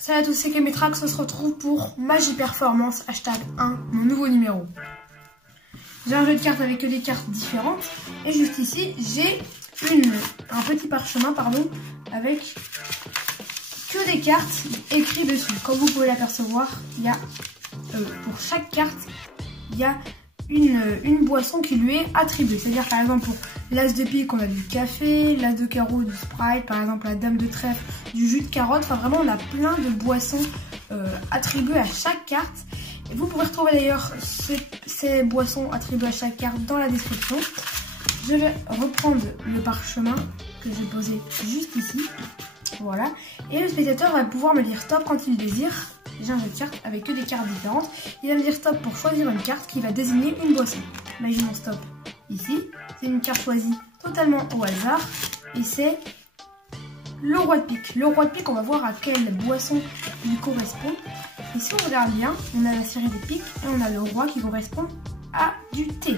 Salut à tous, c'est Kemetrax, on se retrouve pour Magie Performance, #1, mon nouveau numéro. J'ai un jeu de cartes avec des cartes différentes. Et juste ici, j'ai un petit parchemin, avec que des cartes écrites dessus. Comme vous pouvez l'apercevoir, il y a, pour chaque carte, il y a une boisson qui lui est attribuée. C'est-à-dire, par exemple, pour l'as de pique, on a du café, l'as de carreau, du Sprite, par exemple, la dame de trèfle, du jus de carotte. Enfin, vraiment, on a plein de boissons attribuées à chaque carte. Et vous pourrez retrouver d'ailleurs ces boissons attribuées à chaque carte dans la description. Je vais reprendre le parchemin que j'ai posé juste ici. Voilà. Et le spectateur va pouvoir me dire stop quand il désire. J'ai un jeu de cartes avec que des cartes différentes. Il va me dire stop pour choisir une carte qui va désigner une boisson. Imaginons stop ici. C'est une carte choisie totalement au hasard. Et c'est le roi de pique. Le roi de pique, on va voir à quelle boisson il correspond. Et si on regarde bien, on a la série des piques et on a le roi qui correspond à du thé.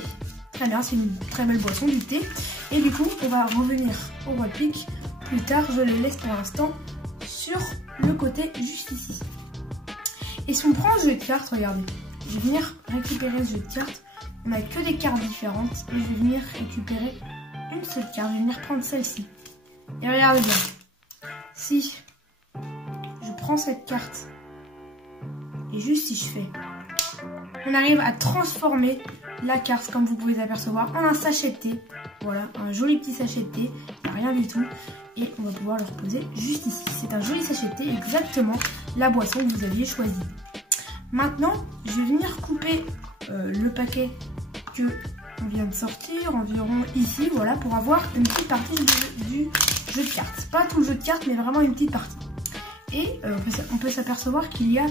Très bien, c'est une très belle boisson, du thé. Et du coup, on va revenir au roi de pique plus tard. Je le laisse pour l'instant sur le côté juste ici. Et si on prend ce jeu de cartes, regardez, je vais venir récupérer ce jeu de cartes. On n'a que des cartes différentes et je vais venir récupérer une seule carte. Je vais venir prendre celle-ci. Et regardez bien, si je prends cette carte et juste si je fais, on arrive à transformer la carte, comme vous pouvez l'apercevoir, en un sachet de thé. Voilà, un joli petit sachet de thé, rien du tout. Et on va pouvoir le reposer juste ici. C'est un joli sachet de thé, exactement la boisson que vous aviez choisie. Maintenant, je vais venir couper le paquet que on vient de sortir, environ ici, voilà, pour avoir une petite partie du jeu de cartes. Pas tout le jeu de cartes, mais vraiment une petite partie. Et on peut s'apercevoir qu'il y a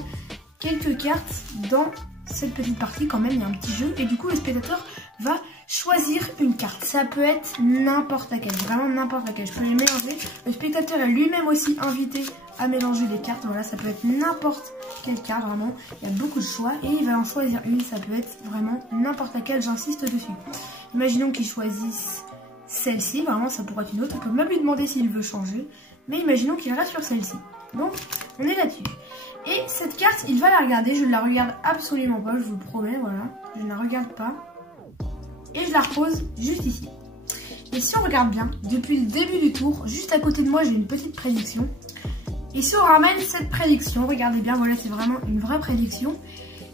quelques cartes dans cette petite partie quand même, il y a un petit jeu. Et du coup, le spectateur va choisir une carte. Ça peut être n'importe laquelle, vraiment n'importe laquelle. Je peux les mélanger. Le spectateur est lui-même aussi invité à mélanger les cartes. Voilà, ça peut être n'importe quelle carte, vraiment. Il y a beaucoup de choix et il va en choisir une. Ça peut être vraiment n'importe laquelle, j'insiste dessus. Imaginons qu'il choisisse celle-ci, vraiment ça pourrait être une autre. On peut même lui demander s'il veut changer. Mais imaginons qu'il reste sur celle-ci. Donc, on est là-dessus. Et cette carte, il va la regarder. Je ne la regarde absolument pas, je vous le promets, voilà. Je ne la regarde pas. Et je la repose juste ici. Et si on regarde bien, depuis le début du tour, juste à côté de moi, j'ai une petite prédiction. Et si on ramène cette prédiction, regardez bien, voilà, c'est vraiment une vraie prédiction.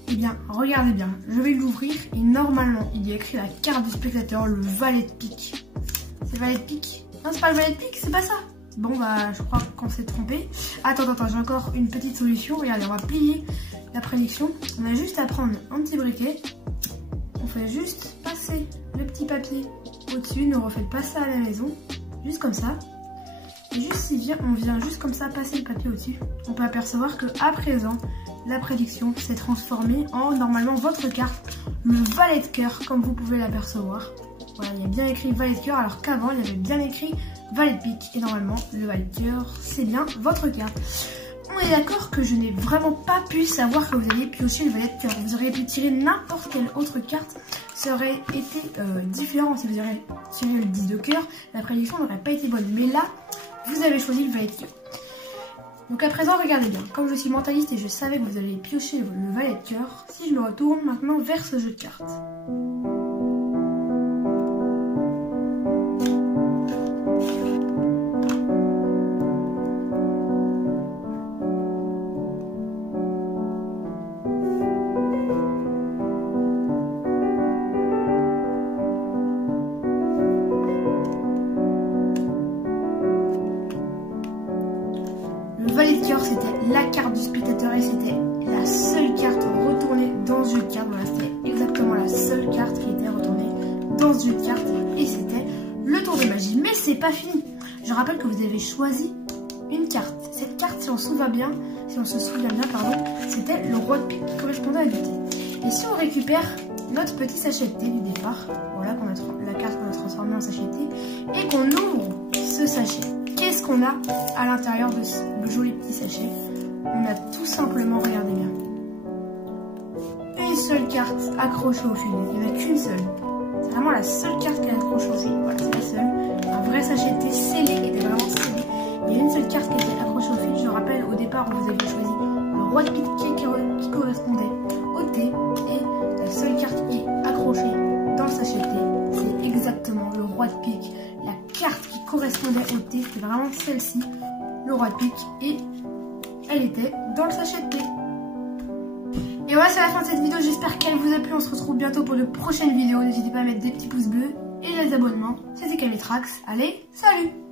Eh bien, regardez bien, je vais l'ouvrir et normalement, il y a écrit la carte du spectateur, le valet de pique. C'est valet de pique? Non, c'est pas le valet de pique, c'est pas ça. Bon, bah, je crois qu'on s'est trompé. Attends, j'ai encore une petite solution. Regardez, on va plier la prédiction. On a juste à prendre un petit briquet. On fait juste passer le petit papier au-dessus. Ne refaites pas ça à la maison. Juste comme ça. Et juste si on vient juste comme ça passer le papier au-dessus, on peut apercevoir que à présent, la prédiction s'est transformée en normalement votre carte, le valet de cœur, comme vous pouvez l'apercevoir. Voilà, il y a bien écrit valet de cœur, alors qu'avant, il y avait bien écrit valet de pique. Et normalement, le valet de cœur, c'est bien votre carte. On est d'accord que je n'ai vraiment pas pu savoir que vous alliez piocher le valet de cœur. Vous auriez pu tirer n'importe quelle autre carte. Ça aurait été différent. Si vous auriez tiré le 10 de cœur, la prédiction n'aurait pas été bonne. Mais là, vous avez choisi le valet de cœur. Donc à présent, regardez bien. Comme je suis mentaliste et je savais que vous alliez piocher le valet de cœur, si je me retourne maintenant vers ce jeu de cartes. Le valet de cœur, c'était la carte du spectateur et c'était la seule carte retournée dans ce jeu de cartes. Voilà, c'était exactement la seule carte qui était retournée dans ce jeu de cartes et c'était le tour de magie. Mais c'est pas fini. Je rappelle que vous avez choisi une carte. Cette carte, si on se souvient bien, c'était le roi de pique qui correspondait à du thé. Et si on récupère notre petit sachet de thé du départ, voilà, la carte qu'on a transformée en sachet de thé, et qu'on ouvre ce sachet, qu'est-ce qu'on a à l'intérieur de ce joli petit sachet? On a tout simplement, regardez bien, une seule carte accrochée au fil. Il n'y en a qu'une seule. C'est vraiment la seule carte qui est accrochée au fil. Voilà, c'est la seule. Un vrai sachet de thé scellé, qui était vraiment scellé. Il y a une seule carte qui était accrochée au fil. Je rappelle, au départ, départ, vous aviez choisi le roi de pique qui correspondait au T, et la seule carte qui est accrochée dans le sachet de thé, c'est exactement le roi de pique. La carte qui correspondait au thé, c'était vraiment celle-ci, le roi de pique, et elle était dans le sachet de thé. Et voilà, c'est la fin de cette vidéo, j'espère qu'elle vous a plu. On se retrouve bientôt pour de prochaines vidéos. N'hésitez pas à mettre des petits pouces bleus et les abonnements. C'était Kamitrax. Allez, salut!